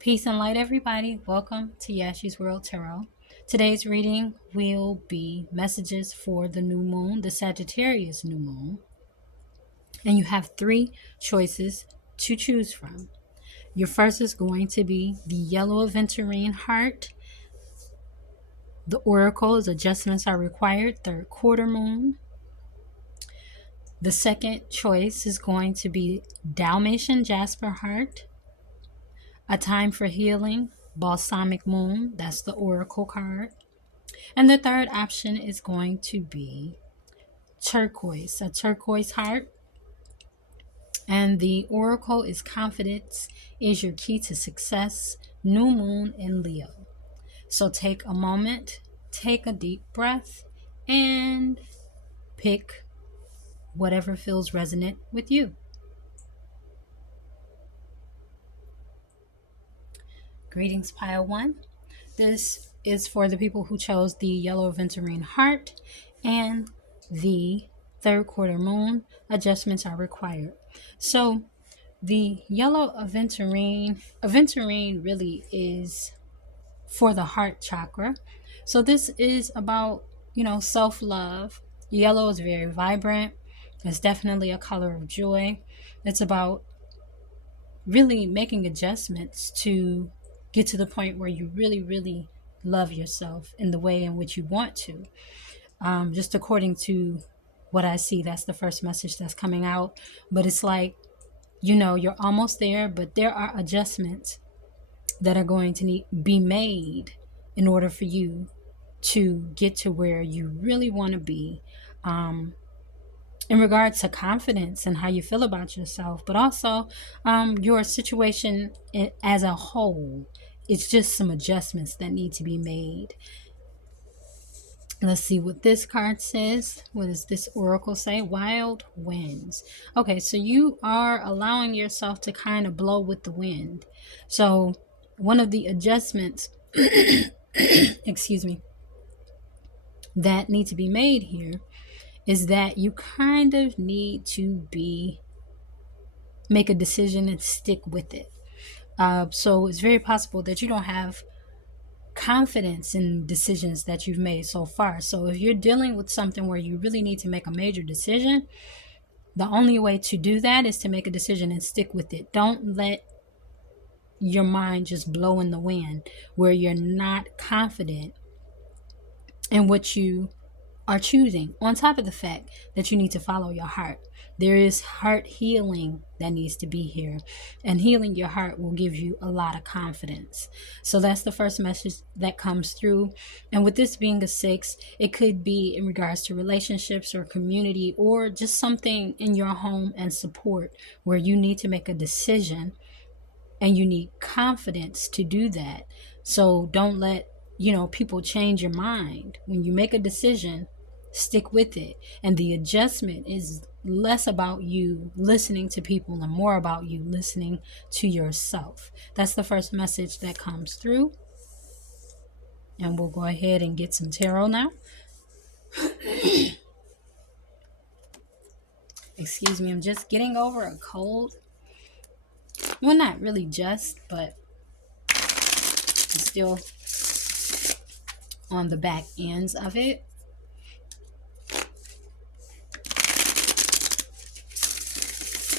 Peace and light, everybody. Welcome to Yashi's World Tarot. Today's reading will be messages for the new moon, the Sagittarius new moon. And you have three choices to choose from. Your first is going to be the yellow Aventurine heart. The oracle is adjustments are required, third quarter moon. The second choice is going to be Dalmatian Jasper heart. A time for healing, balsamic moon, that's the oracle card. And the third option is going to be turquoise, a turquoise heart. And the oracle is confidence is your key to success, new moon in Leo. So take a moment, take a deep breath, and pick whatever feels resonant with you. Greetings, Pile 1. This is for the people who chose the yellow Aventurine heart and the third quarter moon. Adjustments are required. So the yellow Aventurine really is for the heart chakra. So this is about, self-love. Yellow is very vibrant. It's definitely a color of joy. It's about really making adjustments to get to the point where you really, really love yourself in the way in which you want to. Just according to what I see, that's the first message that's coming out. But it's like, you're almost there, but there are adjustments that are going to be made in order for you to get to where you really want to be. In regards to confidence and how you feel about yourself, but also your situation as a whole. It's just some adjustments that need to be made. Let's see what this card says. What does this oracle say? Wild winds. Okay, so you are allowing yourself to kind of blow with the wind. So one of the adjustments, excuse me, that need to be made here is that you kind of need to make a decision and stick with it. So it's very possible that you don't have confidence in decisions that you've made so far. So if you're dealing with something where you really need to make a major decision, the only way to do that is to make a decision and stick with it. Don't let your mind just blow in the wind where you're not confident in what you are choosing, on top of the fact that you need to follow your heart. There is heart healing that needs to be here, and healing your heart will give you a lot of confidence. So that's the first message that comes through. And with this being a 6, it could be in regards to relationships or community, or just something in your home and support where you need to make a decision and you need confidence to do that. So don't let people change your mind. When you make a decision, stick with it. And the adjustment is less about you listening to people and more about you listening to yourself. That's the first message that comes through. And we'll go ahead and get some tarot now. Excuse me, I'm just getting over a cold. Well, not really just, but I'm still on the back ends of it.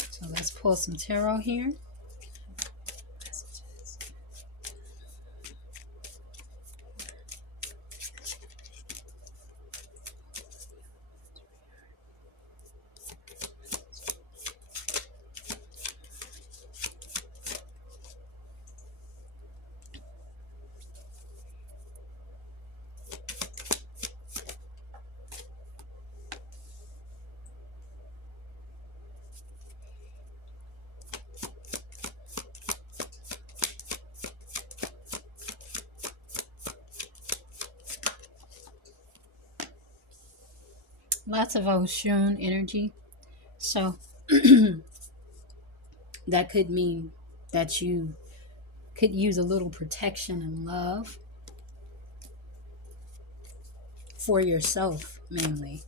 So let's pull some tarot here. Lots of Oshun energy. So that could mean that you could use a little protection and love for yourself, mainly.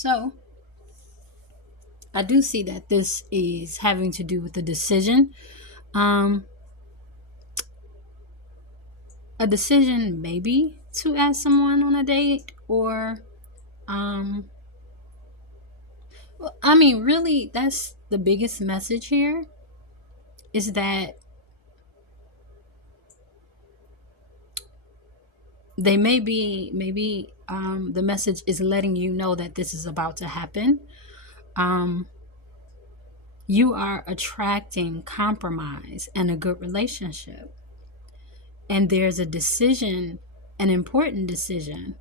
So I do see that this is having to do with the decision. Um, a decision maybe to ask someone on a date, or um, I mean, really, that's the biggest message here, is that they may be, maybe the message is letting you know that this is about to happen. Um, you are attracting compromise and a good relationship. And there's a decision, an important decision,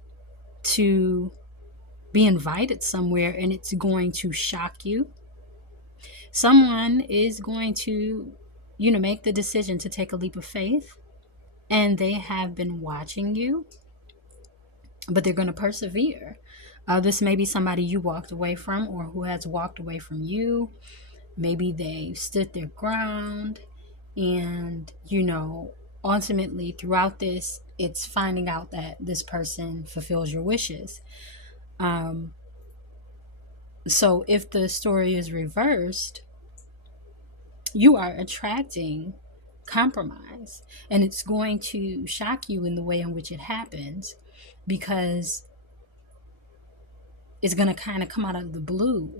to be invited somewhere, and it's going to shock you. Someone is going to, make the decision to take a leap of faith, and they have been watching you, but they're going to persevere. This may be somebody you walked away from, or who has walked away from you. Maybe they stood their ground, and, ultimately throughout this, it's finding out that this person fulfills your wishes. Um, so if the story is reversed, you are attracting compromise, and it's going to shock you in the way in which it happens, because it's going to kind of come out of the blue.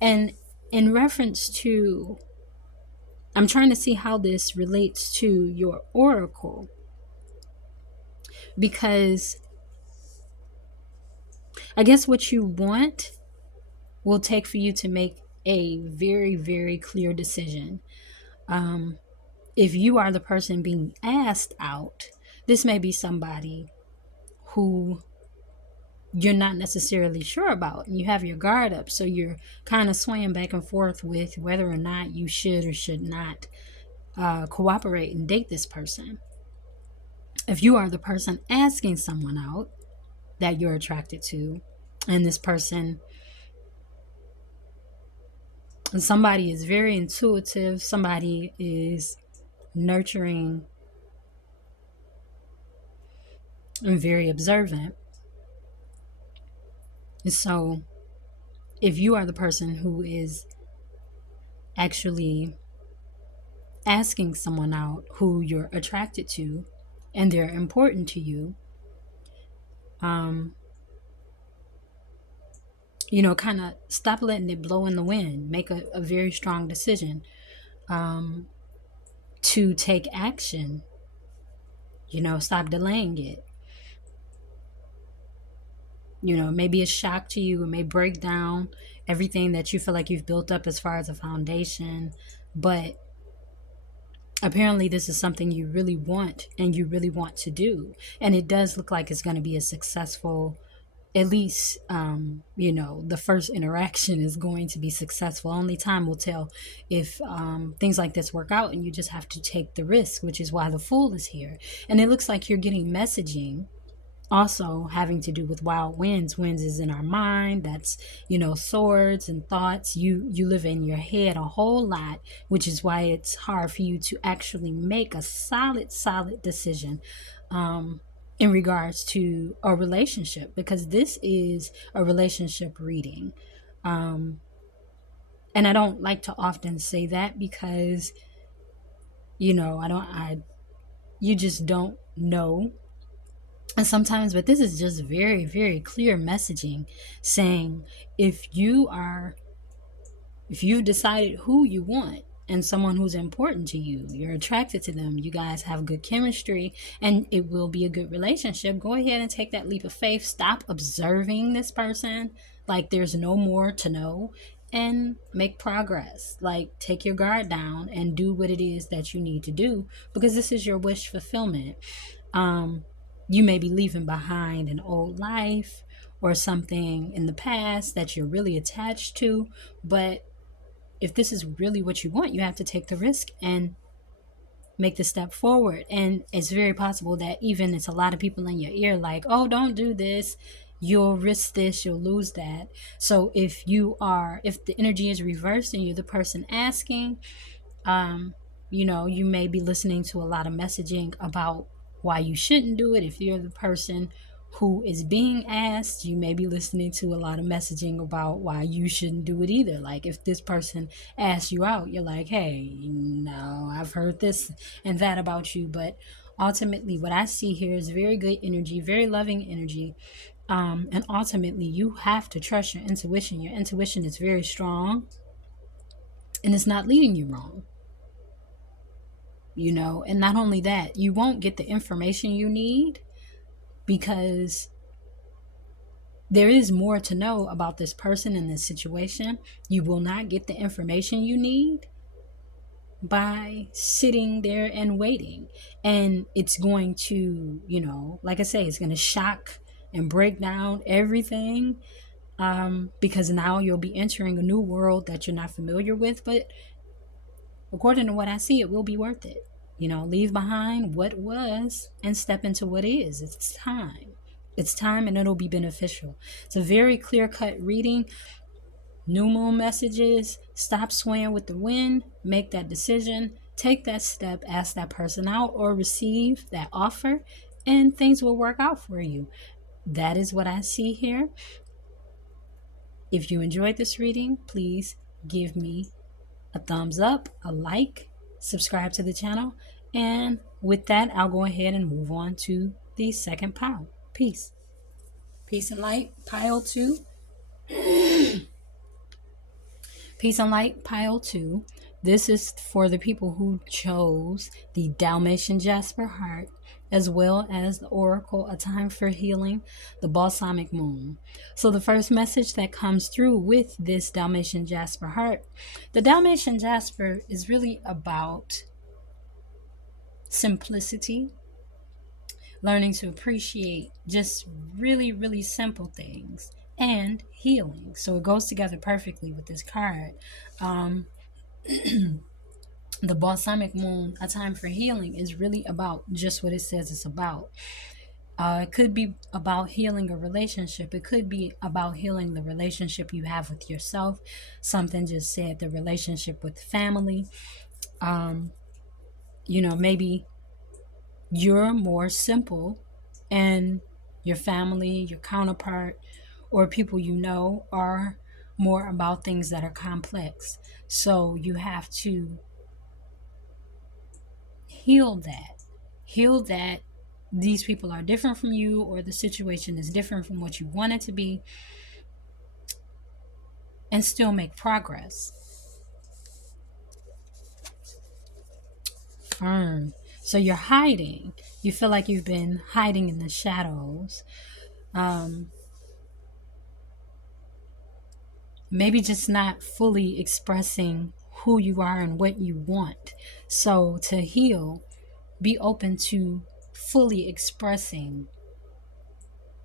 And in reference to, I'm trying to see how this relates to your oracle, because I guess what you want will take for you to make a very, very clear decision. If you are the person being asked out, this may be somebody who you're not necessarily sure about, and you have your guard up, so you're kind of swaying back and forth with whether or not you should or should not cooperate and date this person. If you are the person asking someone out that you're attracted to, and this person, somebody is very intuitive, somebody is nurturing and very observant. And so if you are the person who is actually asking someone out who you're attracted to and they're important to you, kind of stop letting it blow in the wind. Make a very strong decision to take action. Stop delaying it. Maybe a shock to you. It may break down everything that you feel like you've built up as far as a foundation. But apparently this is something you really want and you really want to do. And it does look like it's going to be a successful, at least, the first interaction is going to be successful. Only time will tell if things like this work out, and you just have to take the risk, which is why the Fool is here. And it looks like you're getting messaging also having to do with wild winds. Winds is in our mind. That's, swords and thoughts. You live in your head a whole lot, which is why it's hard for you to actually make a solid decision in regards to a relationship, because this is a relationship reading. And I don't like to often say that because, you just don't know. And sometimes, but this is just very, very clear messaging saying, if you've decided who you want and someone who's important to you, you're attracted to them, you guys have good chemistry, and it will be a good relationship, go ahead and take that leap of faith. Stop observing this person like there's no more to know, and make progress. Like, take your guard down and do what it is that you need to do, because this is your wish fulfillment. You may be leaving behind an old life or something in the past that you're really attached to, but if this is really what you want, you have to take the risk and make the step forward. And it's very possible that even it's a lot of people in your ear like, oh, don't do this, you'll risk this, you'll lose that. So if the energy is reversed and you're the person asking, you may be listening to a lot of messaging about why you shouldn't do it. If you're the person who is being asked. You may be listening to a lot of messaging about why you shouldn't do it either. Like if this person asks you out, you're like, hey, no, I've heard this and that about you. But ultimately, what I see here is very good energy, very loving energy. And ultimately, you have to trust your intuition. Your intuition is very strong and it's not leading you wrong. And not only that, you won't get the information you need because there is more to know about this person and this situation. You will not get the information you need by sitting there and waiting. And it's going to, like I say, it's going to shock and break down everything, because now you'll be entering a new world that you're not familiar with. But according to what I see, it will be worth it. Leave behind what was and step into what is. It's time. It's time, and it'll be beneficial. It's a very clear-cut reading. New moon messages. Stop swaying with the wind. Make that decision. Take that step. Ask that person out or receive that offer, and things will work out for you. That is what I see here. If you enjoyed this reading, please give me a thumbs up, a like, subscribe to the channel, and with that, I'll go ahead and move on to the second pile. Peace. Peace and light, pile 2. Peace and light, pile 2. This is for the people who chose the Dalmatian Jasper heart, as well as the Oracle, A Time for Healing, the Balsamic Moon. So the first message that comes through with this Dalmatian Jasper heart, the Dalmatian Jasper is really about simplicity, learning to appreciate just really, really simple things, and healing. So it goes together perfectly with this card. The Balsamic Moon, A Time for Healing, is really about just what it says it's about. It could be about healing a relationship. It could be about healing the relationship you have with yourself. Something just said the relationship with family. Maybe you're more simple and your family, your counterpart, or people are more about things that are complex. So you have to heal that these people are different from you, or the situation is different from what you want it to be, and still make progress. So you're hiding. You feel like you've been hiding in the shadows. Maybe just not fully expressing who you are and what you want. So to heal, be open to fully expressing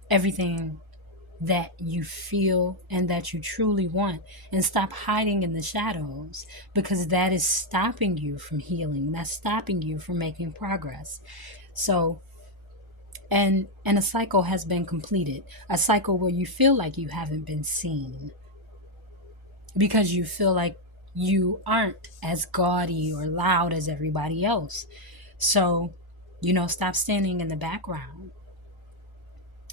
everything that you feel and that you truly want, and stop hiding in the shadows, because that is stopping you from healing. That's stopping you from making progress. So and a cycle has been completed, a cycle where you feel like you haven't been seen because you feel like you aren't as gaudy or loud as everybody else. So stop standing in the background.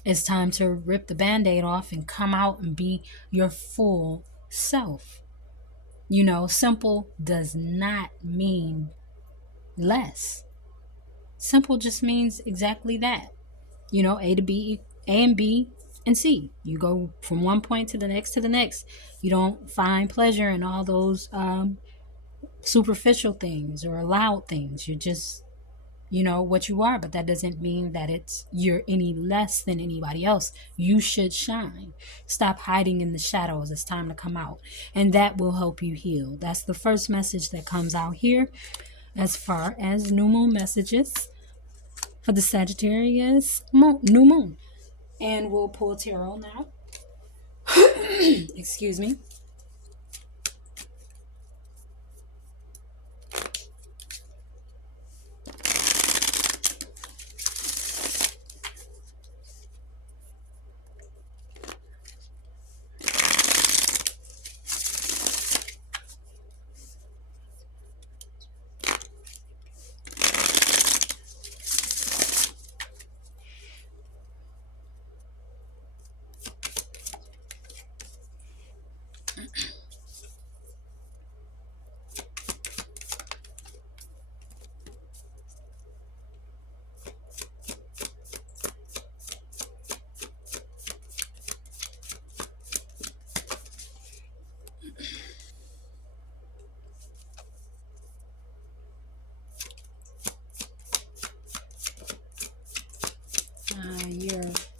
It's time to rip the Band-Aid off and come out and be your full self. Simple does not mean less. Simple just means exactly that. A to B, A and B and C. You go from one point to the next. You don't find pleasure in all those superficial things or loud things. You're just what you are, but that doesn't mean that you're any less than anybody else. You should shine. Stop hiding in the shadows. It's time to come out, and that will help you heal. That's the first message that comes out here as far as new moon messages for the Sagittarius new moon. And we'll pull tarot now. Excuse me.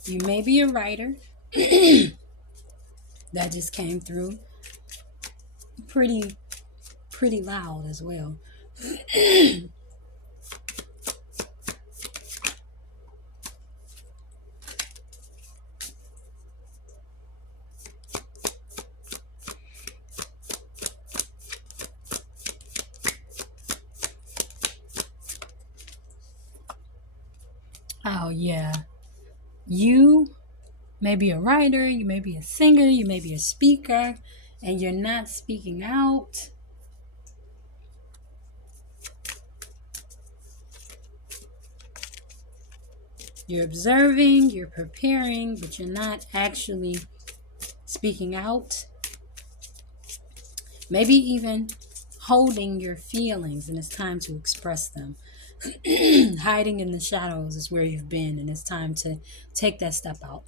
you may be a writer. That just came through pretty loud as well. Oh yeah, you may be a writer, you may be a singer, you may be a speaker, and you're not speaking out. You're observing, you're preparing, but you're not actually speaking out. Maybe even holding your feelings, and it's time to express them. Hiding in the shadows is where you've been, and it's time to take that step out.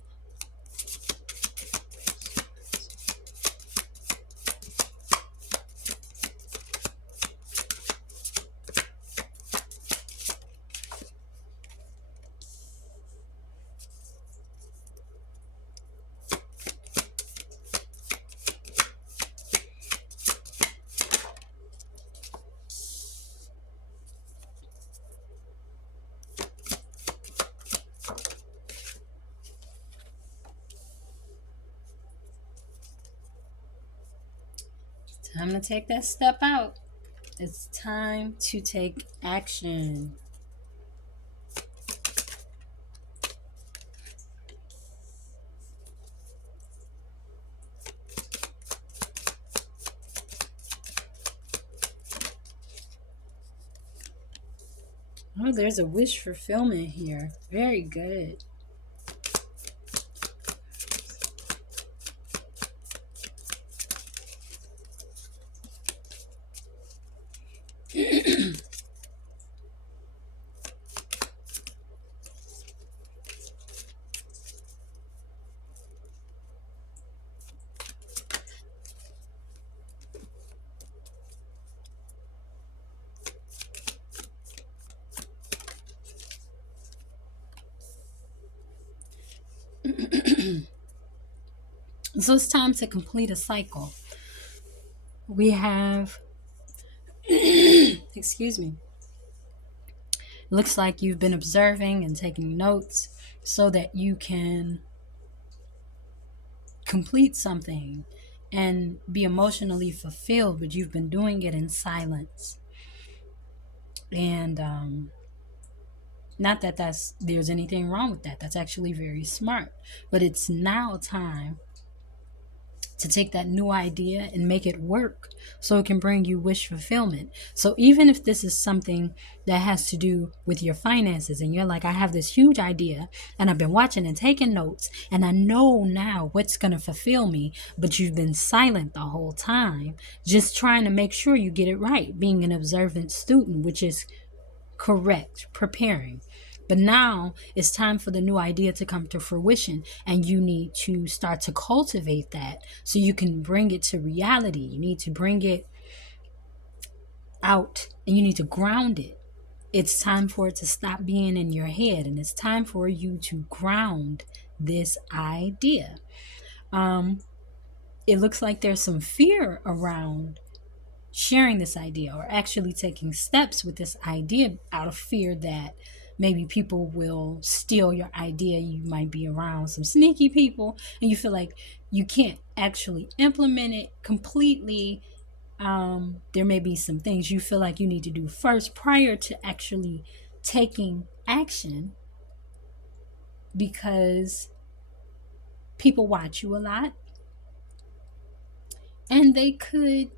Time to take that step out. It's time to take action. Oh, there's a wish fulfillment here. Very good. So it's time to complete a cycle. We have, excuse me, looks like you've been observing and taking notes so that you can complete something and be emotionally fulfilled, but you've been doing it in silence. And not that there's anything wrong with that. That's actually very smart. But it's now time to take that new idea and make it work so it can bring you wish fulfillment. So even if this is something that has to do with your finances and you're like, I have this huge idea and I've been watching and taking notes and I know now what's going to fulfill me, but you've been silent the whole time, just trying to make sure you get it right, being an observant student, which is correct, preparing. But now it's time for the new idea to come to fruition, and you need to start to cultivate that so you can bring it to reality. You need to bring it out and you need to ground it. It's time for it to stop being in your head, and it's time for you to ground this idea. It looks like there's some fear around sharing this idea or actually taking steps with this idea out of fear that maybe people will steal your idea. You might be around some sneaky people and you feel like you can't actually implement it completely. There may be some things you feel like you need to do first prior to actually taking action, because people watch you a lot and they could,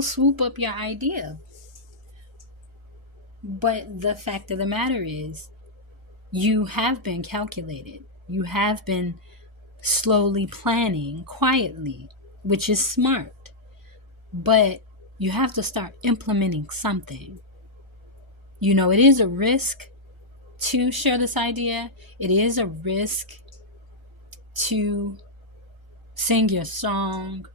swoop up your idea. But the fact of the matter is, you have been calculated. You have been slowly planning quietly, which is smart. But you have to start implementing something. It is a risk to share this idea. It is a risk to sing your song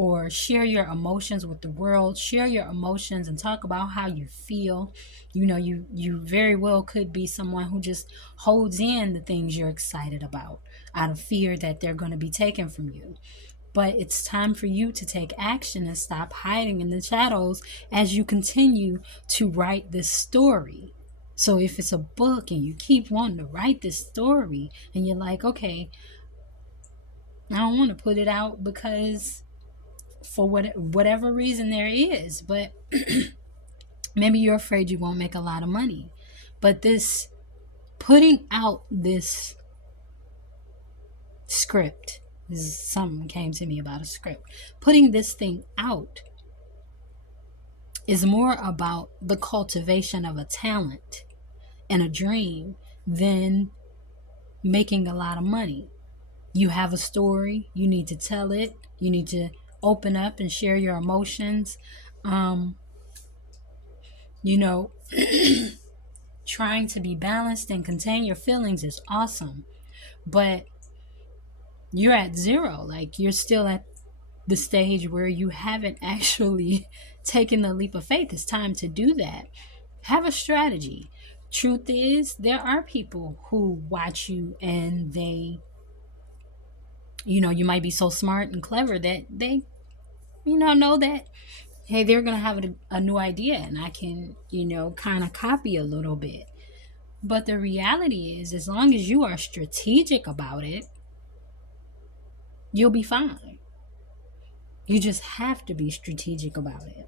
or share your emotions with the world. Share your emotions and talk about how you feel. You very well could be someone who just holds in the things you're excited about out of fear that they're going to be taken from you. But it's time for you to take action and stop hiding in the shadows as you continue to write this story. So if it's a book and you keep wanting to write this story and you're like, okay, I don't want to put it out because for whatever reason there is, but maybe you're afraid you won't make a lot of money. But this putting out this script, something came to me about a script. Putting this thing out is more about the cultivation of a talent and a dream than making a lot of money. You have a story, you need to tell it, you need to open up and share your emotions. Um, you know, trying to be balanced and contain your feelings is awesome, but you're at zero. Like, you're still at the stage where you haven't actually taken the leap of faith. It's time to do that. Have a strategy. Truth is, there are people who watch you and they, you might be so smart and clever that they, know that, hey, they're going to have a new idea and I can, kind of copy a little bit. But the reality is, as long as you are strategic about it, you'll be fine. You just have to be strategic about it.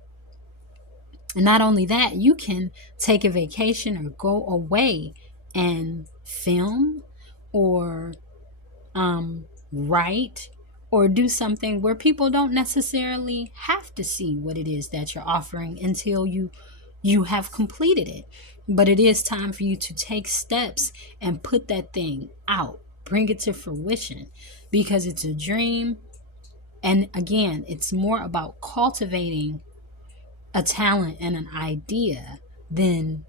And not only that, you can take a vacation or go away and film or write or do something where people don't necessarily have to see what it is that you're offering until you have completed it. But it is time for you to take steps and put that thing out, bring it to fruition, because it's a dream. And again, it's more about cultivating a talent and an idea than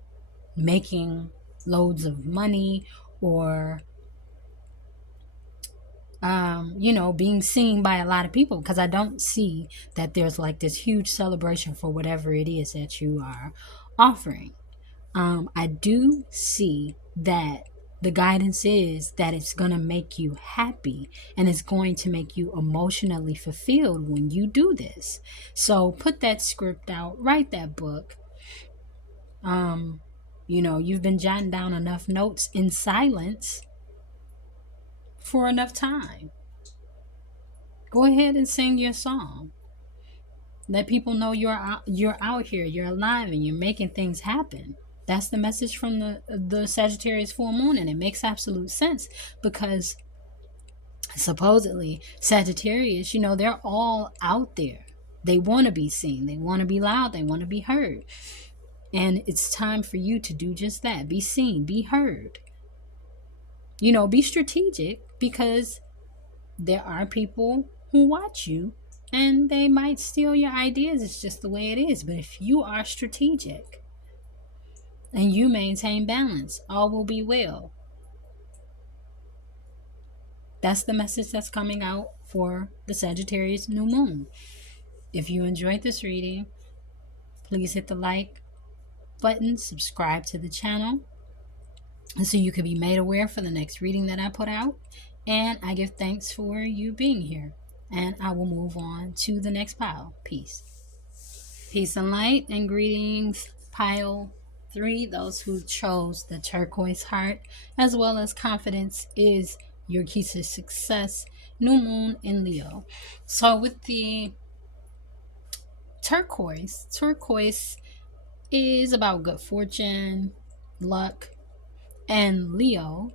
making loads of money or being seen by a lot of people, because I don't see that there's like this huge celebration for whatever it is that you are offering. I do see that the guidance is that it's going to make you happy and it's going to make you emotionally fulfilled when you do this. So put that script out, write that book. You've been jotting down enough notes in silence for enough time. Go ahead and sing your song. Let people know you're out here, you're alive, and you're making things happen. That's the message from the Sagittarius full moon, and it makes absolute sense because supposedly Sagittarius, they're all out there. They want to be seen, they want to be loud, they want to be heard. And it's time for you to do just that. Be seen, be heard. Be strategic, because there are people who watch you and they might steal your ideas. It's just the way it is. But if you are strategic and you maintain balance, all will be well. That's the message that's coming out for the Sagittarius new moon. If you enjoyed this reading, please hit the like button, subscribe to the channel, and so you can be made aware for the next reading that I put out. And I give thanks for you being here. And I will move on to the next pile. Peace. Peace and light and greetings, pile 3, those who chose the turquoise heart, as well as confidence is your key to success, new moon in Leo. So with the turquoise is about good fortune, luck, and Leos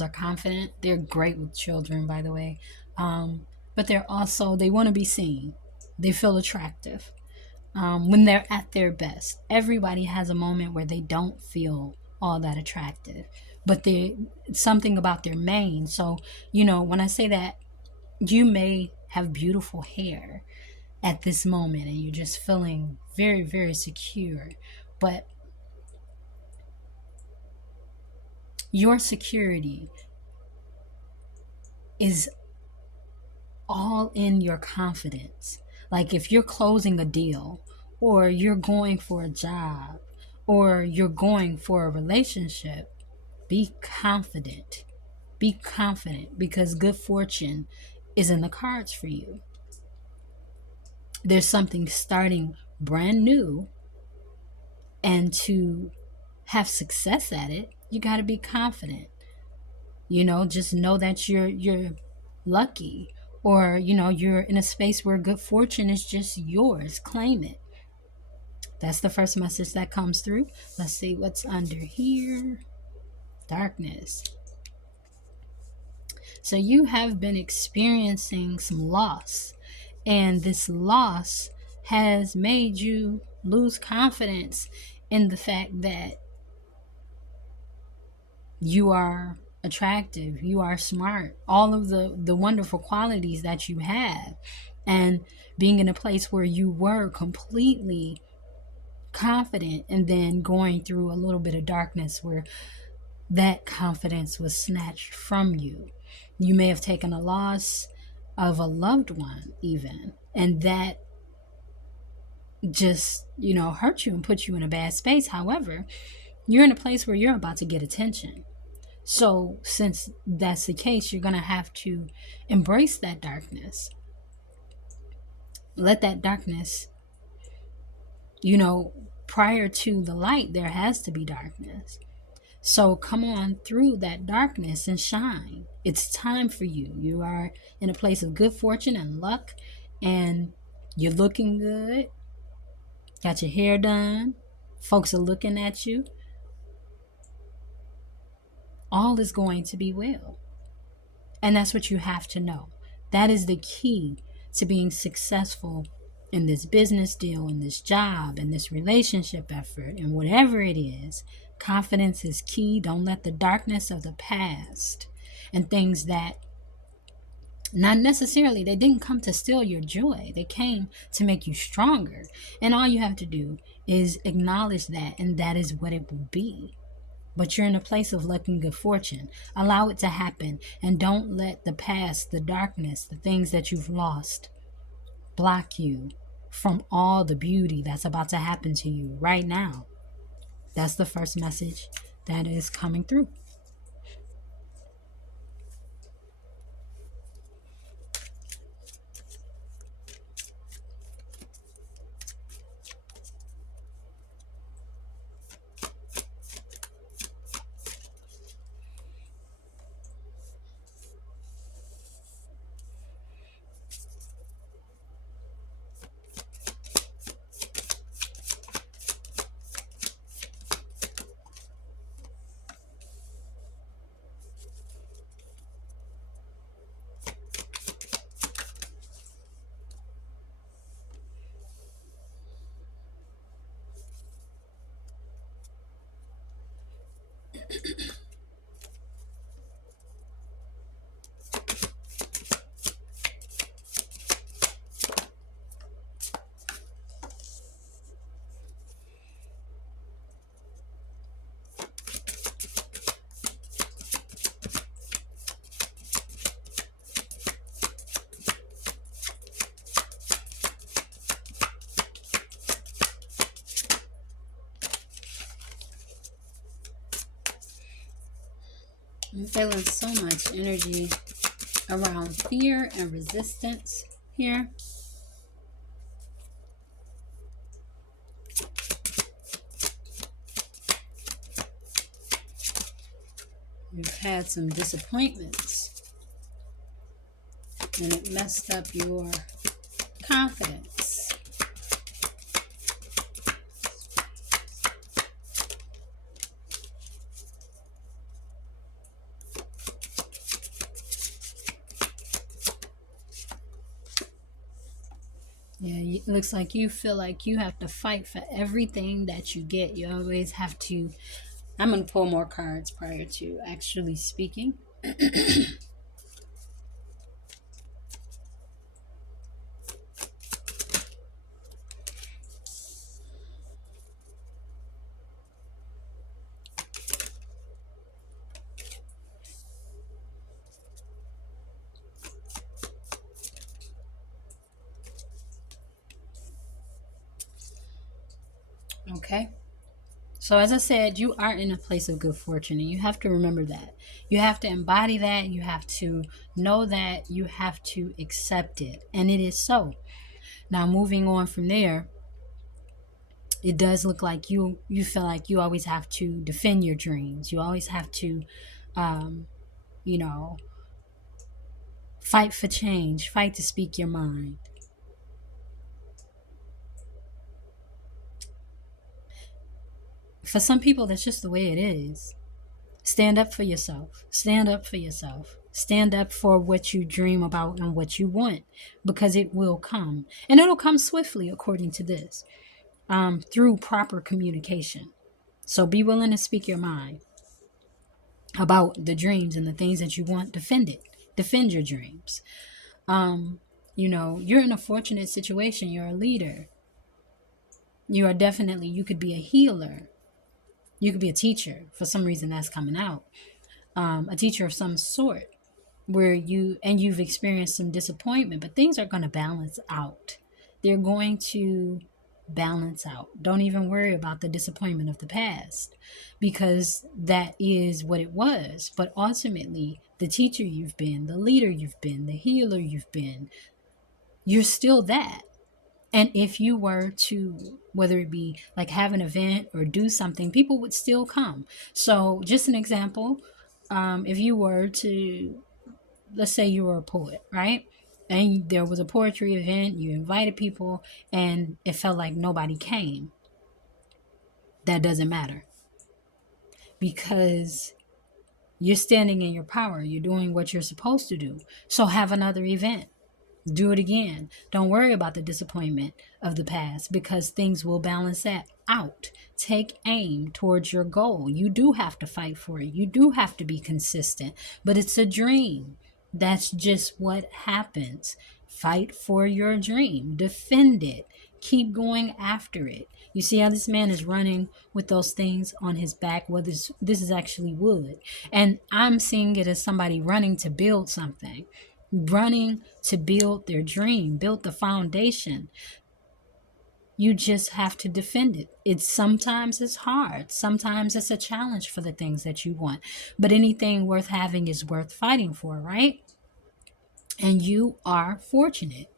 are confident. They're great with children, by the way. But they want to be seen. They feel attractive when they're at their best. Everybody has a moment where they don't feel all that attractive, but something about their mane. So, when I say that, you may have beautiful hair at this moment and you're just feeling very, very secure, but your security is all in your confidence. Like if you're closing a deal, or you're going for a job, or you're going for a relationship, be confident. Be confident, because good fortune is in the cards for you. There's something starting brand new, and to have success at it, you got to be confident. Just know that you're lucky, or you're in a space where good fortune is just yours. Claim it. That's the first message that comes through. Let's see what's under here. Darkness. So you have been experiencing some loss, and this loss has made you lose confidence in the fact that you are attractive, you are smart, all of the wonderful qualities that you have. And being in a place where you were completely confident, and then going through a little bit of darkness where that confidence was snatched from you. You may have taken a loss of a loved one even, and that just hurt you and put you in a bad space. However, you're in a place where you're about to get attention. So since that's the case, you're going to have to embrace that darkness. Let that darkness, prior to the light, there has to be darkness. So come on through that darkness and shine. It's time for you. You are in a place of good fortune and luck, and you're looking good. Got your hair done. Folks are looking at you. All is going to be well. And that's what you have to know. That is the key to being successful in this business deal, in this job, in this relationship effort, and whatever it is. Confidence is key. Don't let the darkness of the past and things that not necessarily, they didn't come to steal your joy. They came to make you stronger. And all you have to do is acknowledge that, and that is what it will be. But you're in a place of luck and good fortune. Allow it to happen, and don't let the past, the darkness, the things that you've lost block you from all the beauty that's about to happen to you right now. That's the first message that is coming through. I'm feeling so much energy around fear and resistance here. You've had some disappointments, and it messed up your confidence. Yeah, it looks like you feel like you have to fight for everything that you get. You always have to. I'm going to pull more cards prior to actually speaking. Okay. So, as I said, you are in a place of good fortune, and you have to remember that. You have to embody that. You have to know that. You have to accept it. And it is so. Now, moving on from there, it does look like you feel like you always have to defend your dreams. You always have to, um, you know, fight for change, fight to speak your mind. For some people, that's just the way it is. Stand up for yourself. Stand up for yourself. Stand up for what you dream about and what you want, because it will come. And it'll come swiftly, according to this, through proper communication. So be willing to speak your mind about the dreams and the things that you want. Defend it. Defend your dreams. You're in a fortunate situation. You're a leader. You are definitely, you could be a healer. You could be a teacher. For some reason, that's coming out. A teacher of some sort, where you've experienced some disappointment, but things are going to balance out. They're going to balance out. Don't even worry about the disappointment of the past, because that is what it was. But ultimately, the teacher you've been, the leader you've been, the healer you've been, you're still that. And if you were to, whether it be like have an event or do something, people would still come. So, just an example, if you were to, let's say you were a poet, right? And there was a poetry event, you invited people, and it felt like nobody came. That doesn't matter, because you're standing in your power. You're doing what you're supposed to do. So have another event. Do it again. Don't worry about the disappointment of the past, because things will balance that out. Take aim towards your goal. You do have to fight for it. You do have to be consistent, but it's a dream. That's just what happens. Fight for your dream. Defend it. Keep going after it. You see how this man is running with those things on his back? Well, this is actually wood. And I'm seeing it as somebody running to build something, running to build their dream, build the foundation. You just have to defend it. Sometimes it's hard. Sometimes it's a challenge for the things that you want. But anything worth having is worth fighting for, right? And you are fortunate.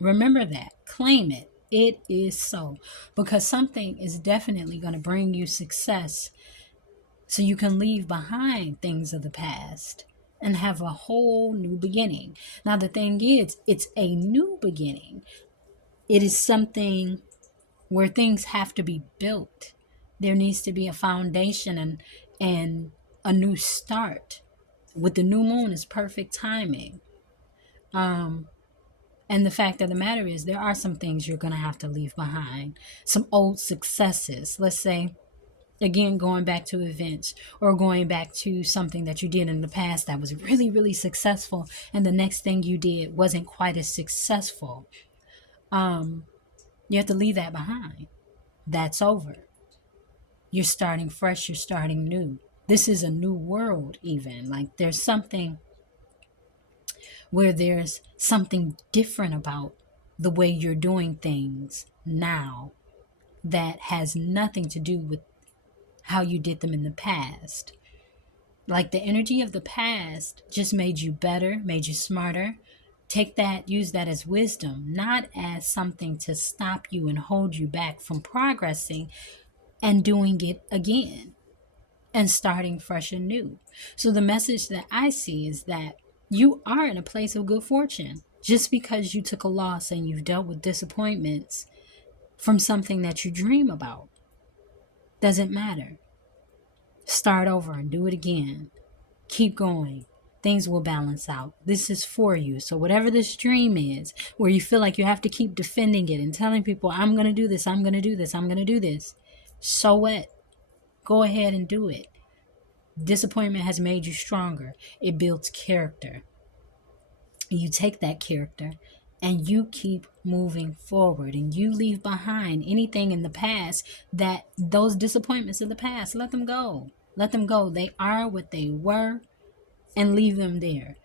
Remember that. Claim it. It is so. Because something is definitely going to bring you success, so you can leave behind things of the past and have a whole new beginning. Now, the thing is, it's a new beginning. It is something where things have to be built. There needs to be a foundation and a new start. With the new moon is perfect timing. And the fact of the matter is, there are some things you're going to have to leave behind. Some old successes. Let's say, again, going back to events, or going back to something that you did in the past that was really, really successful, and the next thing you did wasn't quite as successful. You have to leave that behind. That's over. You're starting fresh. You're starting new. This is a new world, even. Like, there's something where there's something different about the way you're doing things now that has nothing to do with how you did them in the past. Like, the energy of the past just made you better, made you smarter. Take that, use that as wisdom, not as something to stop you and hold you back from progressing and doing it again and starting fresh and new. So the message that I see is that you are in a place of good fortune. Just because you took a loss and you've dealt with disappointments from something that you dream about doesn't matter. Start over and do it again. Keep going. Things will balance out. This is for you. So whatever this dream is, where you feel like you have to keep defending it and telling people, I'm going to do this, I'm going to do this, I'm going to do this. So what? Go ahead and do it. Disappointment has made you stronger. It builds character. You take that character and you keep moving forward, and you leave behind anything in the past, that those disappointments in the past, let them go. Let them go. They are what they were, and leave them there.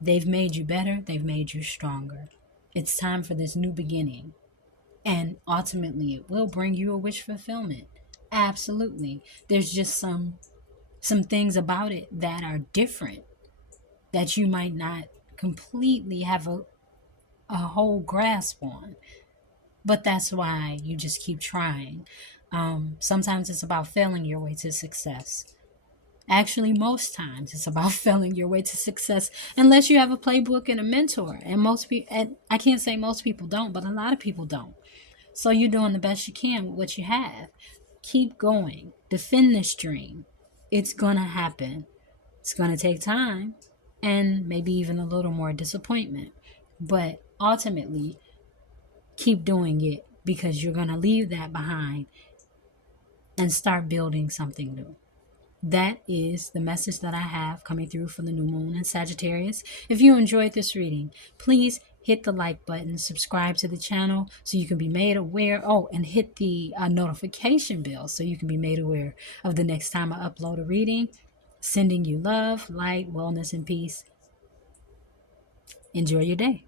They've made you better. They've made you stronger. It's time for this new beginning. And ultimately, it will bring you a wish fulfillment. Absolutely. There's just some things about it that are different that you might not completely have a whole grasp on. But that's why you just keep trying. Sometimes it's about failing your way to success. Actually, most times it's about failing your way to success, unless you have a playbook and a mentor. And most people, and I can't say most people don't, but a lot of people don't. So you're doing the best you can with what you have. Keep going. Defend this dream. It's gonna happen. It's gonna take time and maybe even a little more disappointment. But ultimately, keep doing it because you're gonna leave that behind and start building something new. That is the message that I have coming through for the new moon in Sagittarius. If you enjoyed this reading, please hit the like button, subscribe to the channel so you can be made aware. Oh, and hit the notification bell so you can be made aware of the next time I upload a reading. Sending you love, light, wellness, and peace. Enjoy your day.